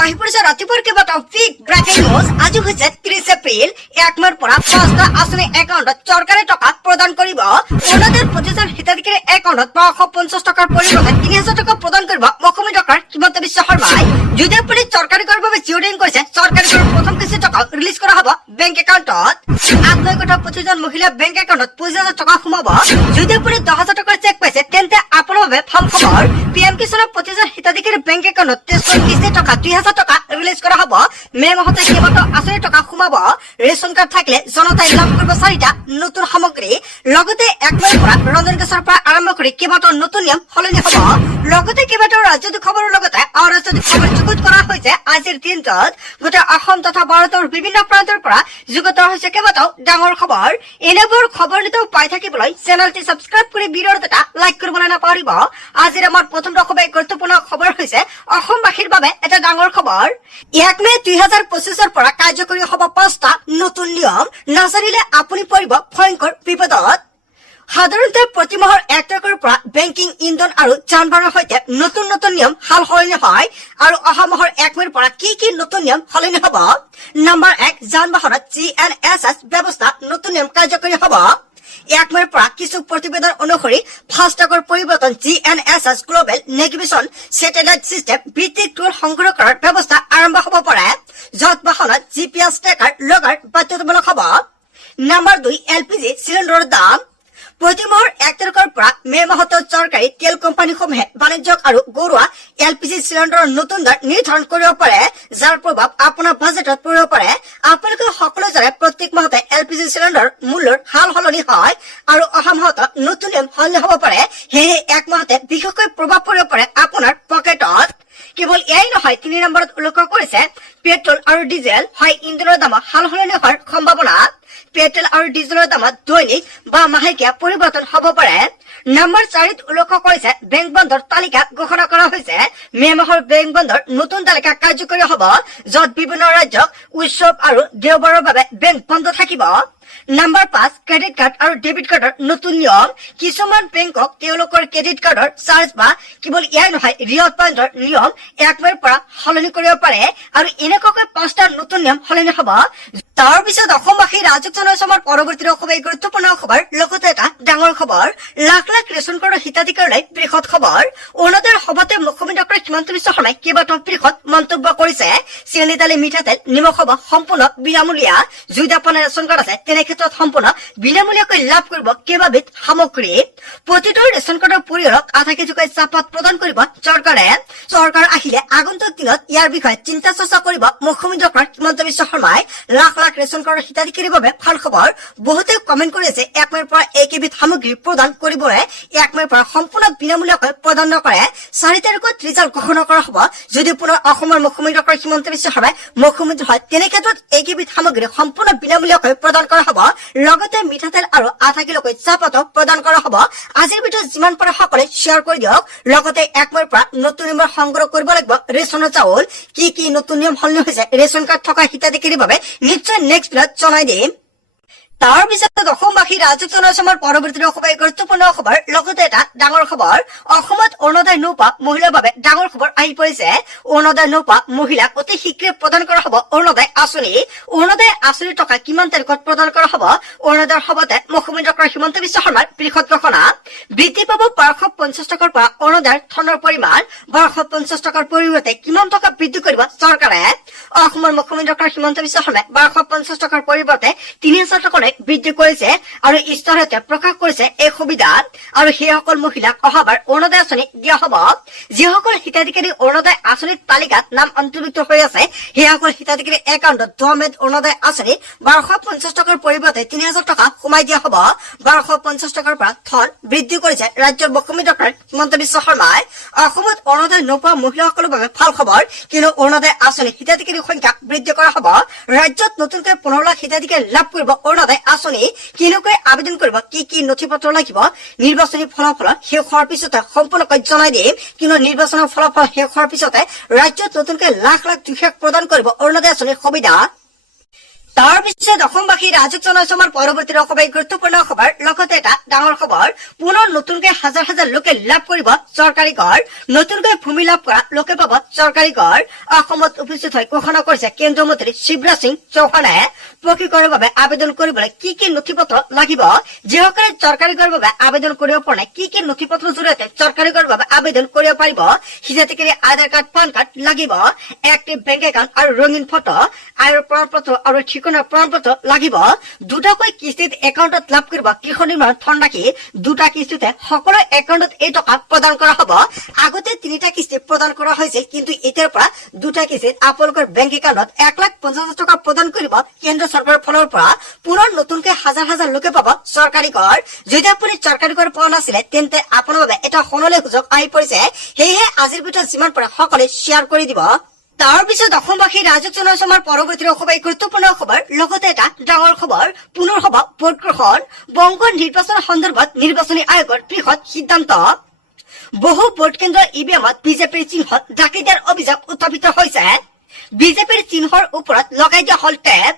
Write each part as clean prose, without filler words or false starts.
আহি পৰিছে ৰাতিপুৱাৰ কেইবাটাও বিগ ব্ৰেকিং নিউজ। আজি হৈছে 30 এপ্ৰিল। 1 মেৰ পৰা 5টা আঁচনি একাউণ্টত চৰকাৰে টকা প্ৰদান কৰিব। অৰুণোদয়ৰ প্ৰতিজন হিতাধিকাৰী একাউণ্টত 550 টকাৰ পৰিৱৰ্তে 3000 টকা প্ৰদান কৰিব মুখ্যমন্ত্ৰী ডক্টৰ হিমন্ত বিশ্ব শৰ্মাই। যদি আপুনি চৰকাৰী কৰৰ বাবে জিঅ'ডিং কৰিছে, চৰকাৰী কৰৰ প্ৰথম কিস্তি টকা ৰিলিজ কৰা হ'ব বেংক একাউণ্টত। আত্মীয় কথা প্ৰতিজন মহিলা বেংক একাউণ্টত 25,000 টকা সোমাব। যদি আপুনি 10,000 টকাৰ চেক পাইছে, তেন্তে আপোনাৰ বাবে ভাল খবৰ। পিএম কিষাণৰ প্ৰতিজন হিতাধিকাৰী বেংক একাউণ্টত 23 কিস্তি টকা 2,000 টকা ৰিলিজ কৰা হ'ব। মে মাহতে কেইবাটাও আঁচনি টকা সোমাব। ৰেচন কাৰ্ড থাকিলে জনতাই লাভ কৰিব 4টা নতুন সামগ্ৰী। লগতে 1 মেৰ পৰা ৰন্ধন গেছৰ পৰা আৰম্ভ কৰি কেইবাটাও নতুন নিয়ম সলনি হ'ব। লগতে কেইবাটাও ৰাজনৈতিক খবৰৰ লগতে অৰাজনৈতিক খবৰ যুগুত কৰা হৈছে। আজিৰ দিনটোত গোটেই অসম তথা ভাৰতৰ বিভিন্ন প্ৰান্তৰ পৰা যুগুত হৈছে কেইবাটাও ডাঙৰ খবৰ। এনেবোৰ খবৰ নিতৌ পাই থাকিবলৈ চেনেলটি ছাবস্ক্ৰাইব কৰি ভিডিঅ'ত এটা লাইক কৰিবলৈ নাপাহৰিব। আজিৰ আমাৰ প্ৰথমটো খুবেই গুৰুত্বপূৰ্ণ খবৰ হৈছে অসমবাসীৰ বাবে এটা ডাঙৰ খবৰ। 1 মে 2025 পৰা কাৰ্যকৰী হ'ব 5টা নতুন নিয়ম। নাজানিলে আপুনি পৰিব ভয়ংকৰ বিপদত। সাধাৰণতে প্ৰতি মাহৰ 1 তাৰিখৰ পৰা বেংকিং, ইন্ধন আৰু যান বাহনৰ সৈতে নতুন নতুন নিয়ম সাল সলনি হয়। আৰু অহা মাহৰ 1 মেৰ পৰা কি কি নতুন নিয়ম সলনি হ'ব? নম্বৰ 1, যান বাহনত GNSS ব্যৱস্থা নতুন নিয়ম কাৰ্যকৰী হ'ব। 1 মেৰ পৰা কিছু প্ৰতিবেদন অনুসৰি ফাষ্টাগৰ পৰিৱৰ্তন GNSS global navigation satellite system ভিত্তিক টুল সংগ্ৰহ কৰাৰ ব্যৱস্থা আৰম্ভ হ'ব পাৰে, য'ত বাহনত GPS ট্ৰেকাৰ লগাৰ বাধ্যতামূলক হ'ব। নম্বৰ 2, LPG চিলিণ্ডাৰৰ দাম। প্ৰতি মাহৰ 1 তাৰিখৰ পৰা মে মাহত চৰকাৰী তেল কোম্পানীসমূহে বাণিজ্যিক আৰু ঘৰুৱা LPG চিলিণ্ডাৰৰ নতুন দৰ নিৰ্ধাৰণ কৰিব পাৰে, যাৰ প্ৰভাৱ আপোনাৰ বাজেটত পৰিব পাৰে। আপোনালোকে সকলো জানে প্ৰত্যেক মাহতে LPG চিলিণ্ডাৰৰ মূল্যৰ সাল সলনি হয় আৰু অহা মাহত নতুন নিয়ম সলনি হ'ব পাৰে। সেয়েহে 1 মাহতে বিশেষকৈ প্ৰভাৱ পৰিব পাৰে আপোনাৰ পকেটত। কেৱল এয়াই নহয়, 3 নম্বৰত উল্লেখ কৰিছে পেট্ৰল আৰু ডিজেল হয় ইন্ধনৰ দামত সাল সলনি হোৱাৰ সম্ভাৱনা। পেট্ৰল আৰু ডিজেলৰ দামত দৈনিক বা মাহেকীয়া পৰিৱৰ্তন হ'ব পাৰে। নম্বৰ 4ত উল্লেখ কৰিছে বেংক বন্ধৰ তালিকা ঘোষণা কৰা হৈছে। মে মাহৰ বেংক বন্ধৰ নতুন তালিকা কাৰ্যকৰী হ'ব, য'ত বিভিন্ন ৰাজ্যক উৎসৱ আৰু দেওবাৰৰ বাবে বেংক বন্ধ থাকিব। নম্বৰ 5, ক্ৰেডিট কাৰ্ড আৰু ডেবিট কাৰ্ডৰ নতুন নিয়ম। কিছুমান বেংকক তেওঁলোকৰ ক্ৰেডিট কাৰ্ডৰ চাৰ্জ বা কেৱল এয়াই নহয় ৰিয়ত পইণ্টৰ নিয়ম 1 মেৰ পৰা সলনি কৰিব পাৰে আৰু এনেকুৱাকৈ 5টা নতুন নিয়ম সলনি হ'ব। তাৰ পিছত অসমবাসী ৰাজক জনসমৰ পৰৱৰ্তী খুবেই গুৰুত্বপূৰ্ণ খবৰ, লগতে এটা ডাঙৰ খবৰ। লাখ লাখ ৰেচন কাৰ্ডৰ হিতাধিকাৰীলৈ বৃহৎ খবৰ। অৰুণোদয়ৰ সভাতে মুখ্যমন্ত্ৰী ডক্টৰ হিমন্ত বিশ্ব শৰ্মাই কেইবাটাও বৃহৎ মন্তব্য কৰিছে। চেনি, দালি, মিঠাতেল, নিমখ হ'ব সম্পূৰ্ণ বিনামূলীয়া। যদি আপোনাৰ ৰেচন কাৰ্ড আছে, তেনে ক্ষেত্ৰত সম্পূৰ্ণ বিনামূলীয়াকৈ লাভ কৰিব কেইবাবিধ সামগ্ৰী। প্ৰতিটো ৰেচন কাৰ্ডৰ পৰিয়ালক আধা কেজিকৈ চাহপাত প্ৰদান কৰিব চৰকাৰে। চৰকাৰ আহিলে আগন্তুক দিনত ইয়াৰ বিষয়ে চিন্তা চৰ্চা কৰিব মুখ্যমন্ত্ৰী ডক্টৰ হিমন্ত বিশ্ব শৰ্মাই। লাখ লাখ ৰেচন কাৰ্ডৰ হিতাধিকাৰীৰ বাবে ভাল খবৰ। বহুতে কমেণ্ট কৰি আছে 1 মেৰ পৰা এইকেইবিধ সামগ্ৰী প্ৰদান কৰিবলৈ 1 মেৰ পৰা সম্পূৰ্ণ বিনামূলীয়াকৈ প্ৰদান নকৰে। 4 তাৰিখত ৰিজাল্ট ঘোষণা কৰা হ'ব। যদি পুনৰ অসমৰ মুখ্যমন্ত্ৰী ডক্টৰ হিমন্ত বিশ্ব শৰ্মাই মুখ্যমন্ত্ৰী হয়, তেনে ক্ষেত্ৰত এইকেইবিধ সামগ্ৰী সম্পূৰ্ণ বিনামূলীয়াকৈ প্ৰদান কৰা হ'ব। লগতে মিঠাতেল আৰু আধা কিলোকৈ চাহপাতো প্ৰদান কৰা হ'ব। আজিৰ ভিডিঅ'ত যিমান পাৰে সকলোৱে শ্বেয়াৰ কৰি দিয়ক। লগতে 1 মেৰ পৰা নতুন নিয়ম সংগ্ৰহ কৰিব লাগিব ৰেচনৰ চাউল। কি কি নতুন নিয়ম সলনি হৈছে ৰেচন কাৰ্ড থকা হিতাধিকাৰীৰ বাবে নিশ্চয় নেক্সট ভিডিঅ'ত জনাই দিম। তাৰ পিছত অসমবাসী ৰাজক জনসমৰ পৰৱৰ্তী খুবেই গুৰুত্বপূৰ্ণ খবৰ, লগতে এটা ডাঙৰ খবৰ। অসমত অৰুণোদয় নোপোৱা মহিলাৰ বাবে ডাঙৰ খবৰ আহি পৰিছে। অৰুণোদয় নোপোৱা মহিলাক অতি শীঘ্ৰে প্ৰদান কৰা হ'ব অৰুণোদয় আঁচনি। অৰুণোদয় আঁচনিৰ টকা কিমান তাৰিখত প্ৰদান কৰা হ'ব? অৰুণোদয়ৰ সভাতে মুখ্যমন্ত্ৰী ডক্টৰ হিমন্ত বিশ্ব শৰ্মাৰ বৃহৎ ঘোষণা। বৃদ্ধি পাব 1250 টকাৰ পৰা অৰুণোদয়ৰ ধনৰ পৰিমাণ। 1250 টকাৰ পৰিৱৰ্তে কিমান টকা বৃদ্ধি কৰিব চৰকাৰে? অসমৰ মুখ্যমন্ত্ৰী ডক্টৰ হিমন্ত বিশ্ব শৰ্মাই 1250 টকাৰ পৰিৱৰ্তে 3000 টকালৈ বৃদ্ধি কৰিছে আৰু ইস্তাহাৰতে প্ৰকাশ কৰিছে এই সুবিধা। আৰু সেইসকল মহিলাক অহাবাৰ অৰুণোদয় আঁচনি দিয়া হ'ব। যিসকল হিতাধিকাৰী অৰুণোদয় আঁচনিৰ তালিকাত নাম অন্তৰ্ভুক্ত হৈ আছে, সেইসকল হিতাধিকাৰী একাউণ্টত 10 মেত অৰুণোদয় আঁচনিত 1250 টকাৰ পৰিৱৰ্তে 3000 টকা সোমাই দিয়া হ'ব। 1250 টকাৰ পৰা ধন বৃদ্ধি কৰিছে ৰাজ্যৰ মুখ্যমন্ত্ৰী ডক্টৰ হিমন্ত বিশ্ব শৰ্মাই। অসমত অৰুণোদয় নোপোৱা মহিলাসকলৰ বাবে ভাল খবৰ, কিন্তু অৰুণোদয় আঁচনিৰ হিতাধিকাৰীৰ সংখ্যা বৃদ্ধি কৰা হ'ব। ৰাজ্যত নতুনকৈ 15 লাখ হিতাধিকাৰী লাভ কৰিব অৰুণোদয় আঁচনি। কেনেকৈ আবেদন কৰিব, কি কি নথি পত্ৰ লাগিব, নিৰ্বাচনী ফলাফল শেষ হোৱাৰ পিছতে সম্পূৰ্ণকৈ জনাই দিম। কিন্তু নিৰ্বাচনৰ ফলাফল শেষ হোৱাৰ পিছতে ৰাজ্যত নতুনকৈ লাখ লাখ কৃষক প্ৰদান কৰিব অৰুণোদয় আঁচনিৰ সুবিধা। তাৰ পিছত অসমবাসী ৰাজক জনাইছে আমাৰ পৰৱৰ্তী অসমৰ গুৰুত্বপূৰ্ণ খবৰ লগতে এটা ডাঙৰ খবৰ পুনৰ নতুনকৈ হাজাৰ হাজাৰ লোকে লাভ কৰিব চৰকাৰী ঘৰ নতুনকৈ ভূমি লাভ কৰা লোকে পাব চৰকাৰী ঘৰ অসমত উপস্থিত হৈ ঘোষণা কৰিছে কেন্দ্ৰীয় মন্ত্ৰী শিৱৰাজ সিং চৌহানে পকীকৰণৰ বাবে আবেদন কৰিবলৈ কি কি নথিপত্ৰ লাগিব যিসকলে চৰকাৰী ঘৰৰ বাবে আবেদন কৰিব পৰা নাই কি কি নথিপত্ৰৰ জৰিয়তে চৰকাৰী ঘৰৰ বাবে আবেদন কৰিব পাৰিব হিতাধিকাৰী আধাৰ কাৰ্ড পান কাৰ্ড লাগিব এক্টিভ বেংক একাউণ্ট আৰু ৰঙীন ফটো আয়ৰ প্ৰমাণপত্ৰ আৰু ঠিকনাৰ প্ৰমাণপত্ৰ লাগিব দুটাকৈ কিস্তিত একাউণ্টত লাভ কৰিব গৃহ নিৰ্মাণ ধন ৰাখি দুটা কিস্তিতে সকলো একাউণ্টত এই টকা প্ৰদান কৰা হ'ব আগতে তিনিটা কিস্তি প্ৰদান কৰা হৈছিল কিন্তু এতিয়াৰ পৰা দুটা কিস্তিত আপোনালোকৰ বেংক একাউণ্টত 1,50,000 টকা প্ৰদান কৰিব কেন্দ্ৰ চৰকাৰৰ ফালৰ পৰা পুনৰ নতুনকৈ হাজাৰ হাজাৰ লোকে পাব চৰকাৰী ঘৰ যদি আপুনি চৰকাৰী ঘৰ পোৱা নাছিলে তেন্তে আপোনাৰ বাবে এটা সোণালী সুযোগ আহি পৰিছে সেয়েহে আজিৰ ভিতৰত যিমান পাৰে সকলোৱে শ্বেয়াৰ কৰি দিব তাৰ পিছত অসমবাসী ৰাজক জনাইছে আমাৰ পৰৱৰ্তী অসমৰ গুৰুত্বপূৰ্ণ খবৰ লগতে এটা ডাঙৰ খবৰ পুনৰ হ'ব ভোট গ্ৰহণ বংগ নিৰ্বাচন সন্দৰ্ভত নিৰ্বাচনী আয়োগৰ বৃহৎ সিদ্ধান্ত বহু ভোট কেন্দ্ৰ ইভিএমত বিজেপিৰ চিহ্নত ঢাকি দিয়াৰ অভিযোগ উত্থাপিত হৈছে বিজেপিৰ চিহ্নৰ ওপৰত লগাই দিয়া হল টেপ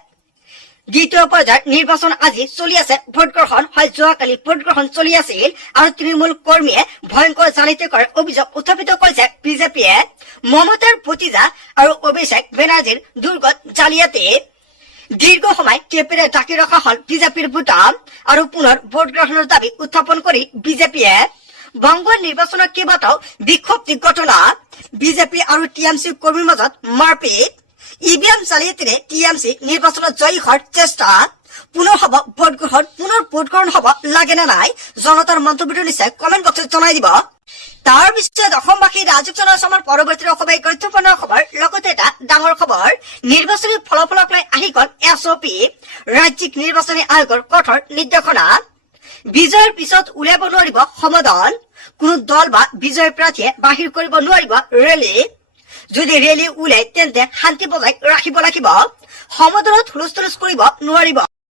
দ্বিতীয় পৰ্যায়ৰ নিৰ্বাচন আজি চলি আছে ভোট গ্ৰহণ হয় যোৱাকালি ভোট গ্ৰহণ চলি আছিল আৰু তৃণমূল কৰ্মীয়ে ভয়ংকৰ জালিয়াতি কৰাৰ অভিযোগ উত্থাপিত কৰিছে বিজেপিয়ে মমতাৰ ভতিজা আৰু অভিষেক বেনাৰ্জীৰ দুৰ্গত জালিয়াতি দীৰ্ঘ সময় টেপেৰে ঢাকি ৰখা হল বিজেপিৰ ভোটাৰ আৰু পুনৰ ভোট গ্ৰহণৰ দাবী উত্থাপন কৰি বিজেপিয়ে বংগ নিৰ্বাচনৰ কেইবাটাও বিক্ষোভী ঘটনা বিজেপি আৰু টিএমচি কৰ্মীৰ মাজত মাৰপিট ইভিএম জালিয়াতিৰে টিএমচি নিৰ্বাচনত জয়ী হোৱাৰ চেষ্টা পুনৰ হ'ব ভোট গ্ৰহণ পুনৰ ভোট গ্ৰহণ হ'ব লাগে নে নাই জনতাৰ মন্তব্যটো নিশ্চয় কমেণ্ট বক্সত জনাই দিব তাৰ পিছত অসমবাসী ৰাজক জনাইছে আমাৰ পৰৱৰ্তী অসমৰ গুৰুত্বপূৰ্ণ খবৰ লগতে এটা ডাঙৰ খবৰ নিৰ্বাচনী ফলাফলক লৈ আহি গল এছঅপি ৰাজ্যিক নিৰ্বাচনী আয়োগৰ কঠোৰ নিৰ্দেশনা বিজয়ৰ পিছত উলিয়াব নোৱাৰিব সমাধান কোনো দল বা বিজয় প্ৰাৰ্থীয়ে বাহিৰ কৰিব নোৱাৰিব ৰেলী যদি ৰেলী উলিয়াই তেন্তে শান্তি বজাই ৰাখিব লাগিব সমাধানত হুলস্থুল কৰিব নোৱাৰিব